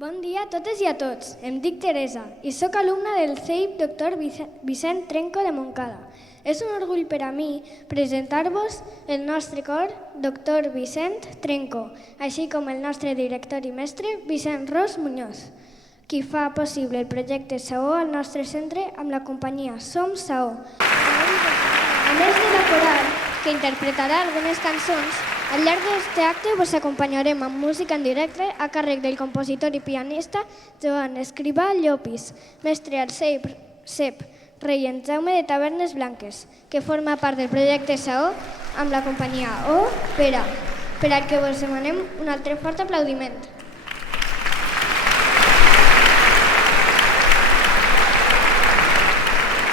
Bon dia a totes i a tots. Em dic Teresa i sóc alumna del CEIP Dr. Vicent Trenco de Montcada. És un orgull per a mi presentar-vos el nostre cor Dr. Vicent Trenco, així com el nostre director i mestre Vicent Ros Muñoz, qui fa possible el projecte Saó al nostre centre amb la companyia Som Saó. A més de la coral, que interpretarà algunes cançons, al llarg d'aquest acte vos acompanyarem amb música en directe a càrrec del compositor i pianista Joan Escrivà Llopis, mestre al CEP Rei en Jaume de Tavernes Blanques, que forma part del projecte Saó amb la companyia Òpera, per al que vos demanem un altre fort aplaudiment.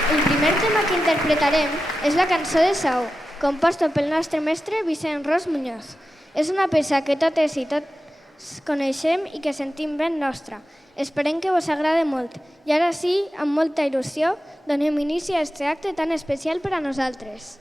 El primer tema que interpretarem és la cançó de Saó, composta pel nostre mestre Vicent Ros Muñoz. És una peça que totes i tots coneixem i que sentim ben nostra. Esperem que vos agrade molt. I ara sí, amb molta il·lusió, donem inici a aquest acte tan especial per a nosaltres.